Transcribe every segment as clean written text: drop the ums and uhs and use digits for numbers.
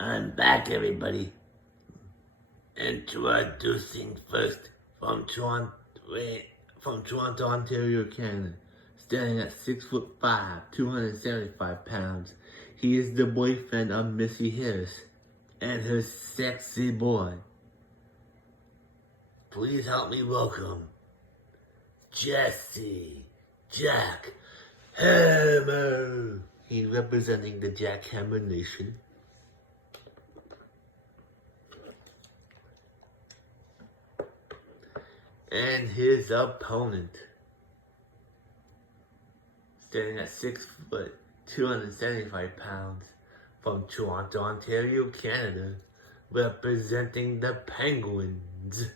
I'm back, everybody. Introducing first from Toronto, Ontario, Canada. Standing at 6'5", 275 pounds. He is the boyfriend of Missy Harris and her sexy boy. Please help me welcome Jesse Jackhammer. He's representing the Jackhammer Nation. And his opponent, standing at 6 foot, 275 pounds, from Toronto, Ontario, Canada, representing the Penguins,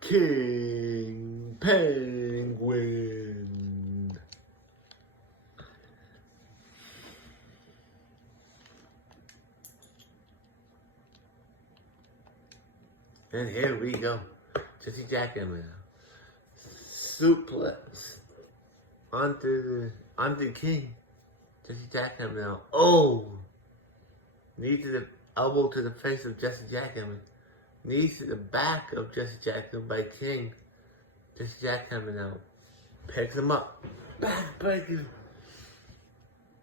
King Penguin. And here we go. Jesse Jackhammer now. Suplex onto King. Jesse Jackhammer now. Oh! Knee to the elbow to the face of Jesse Jackhammer. Knees to the back of Jesse Jackhammer by King. Jesse Jackhammer now picks him up. Backbreaker.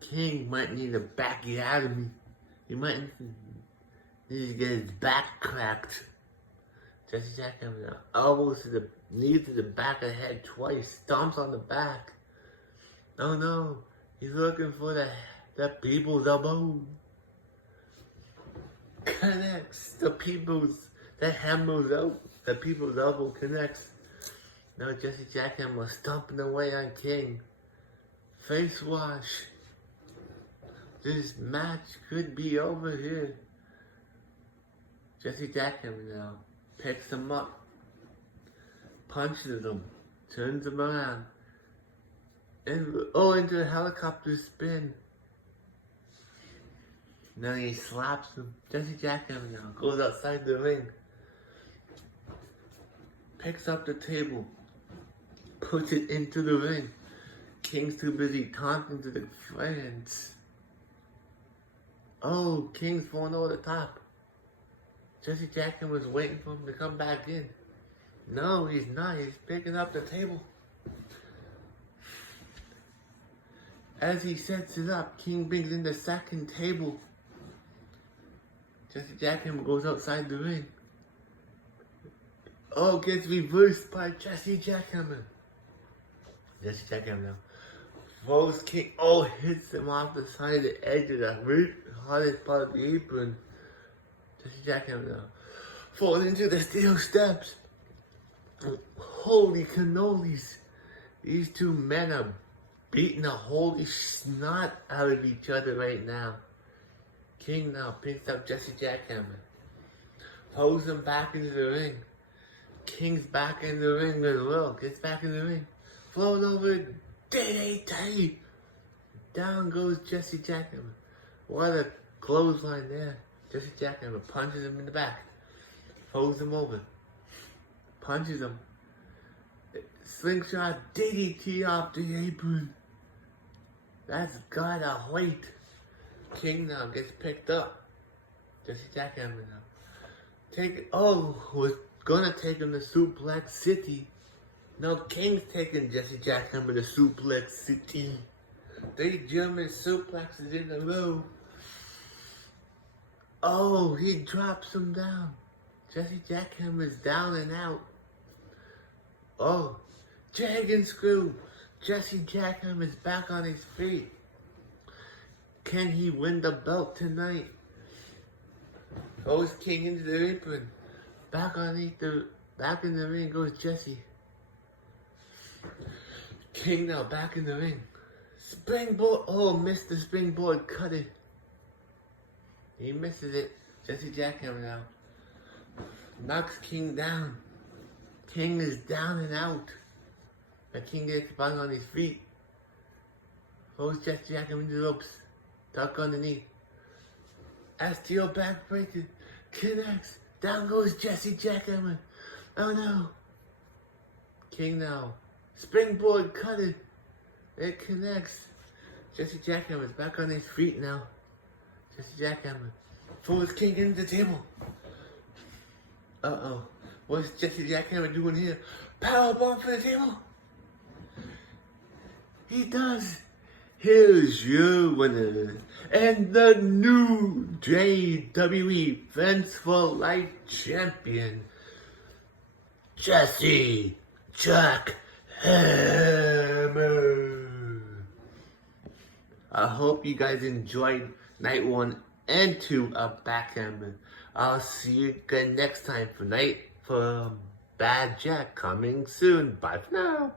King might need a back-atomy. He might need to get his back cracked. Jesse Jackhammer now elbows to the knee to the back of the head twice, stomps on the back. Oh no, he's looking for the people's elbow. Connects the hammer's out. The people's elbow connects. Now Jesse Jackhammer stomping away on King. Face wash. This match could be over here. Jesse Jackhammer now picks him up, punches him, turns him around, and into a helicopter spin. Now he slaps him. Jesse Jackhammer now goes outside the ring, picks up the table, puts it into the ring. King's too busy taunting to the fans. Oh, King's falling over the top. Jesse Jackhammer was waiting for him to come back in. No, he's not. He's picking up the table. As he sets it up, King brings in the second table. Jesse Jackhammer goes outside the ring. Oh, gets reversed by Jesse Jackhammer. Jesse Jackhammer now throws King. Oh, hits him off the side of the edge of the hardest part of the apron. Jesse Jackhammer now falls into the steel steps. Holy cannolis. These two men are beating the holy snot out of each other right now. King now picks up Jesse Jackhammer, throws him back into the ring. King's back in the ring as well. Gets back in the ring. Flown over DDT. Down goes Jesse Jackhammer. What a clothesline there. Jesse Jackhammer punches him in the back. Throws him over. Punches him. Slingshot DDT off the apron. That's gotta wait. King now gets picked up. Jesse Jackhammer now. Was gonna take him to Suplex City. No, King's taking Jesse Jackhammer to Suplex City. 3 German suplexes in a row. Oh, he drops him down. Jesse Jackhammer's down and out. Oh, dragon screw. Jesse Jackhammer's back on his feet. Can he win the belt tonight? Goes King into the apron. Back in the ring goes Jesse. King now back in the ring. Springboard. Oh, missed the springboard. Cut it. He misses it. Jesse Jackhammer now knocks King down. King is down and out. The King gets back on his feet. Throws Jesse Jackhammer into the ropes. Duck underneath. STO backbreaker. Connects. Down goes Jesse Jackhammer. Oh no. King now. Springboard cutter. It connects. Jesse Jackhammer's back on his feet now. Jesse Jackhammer. Throw his king into the table. Uh-oh. What's Jesse Jackhammer doing here? Powerbomb for the table. He does. Here's your winner. And the new JWE Fence for Life champion, Jesse Jackhammer. I hope you guys enjoyed night 1 and 2 of BackHammer. I'll see you again next time for night for Bad Jack coming soon. Bye for now.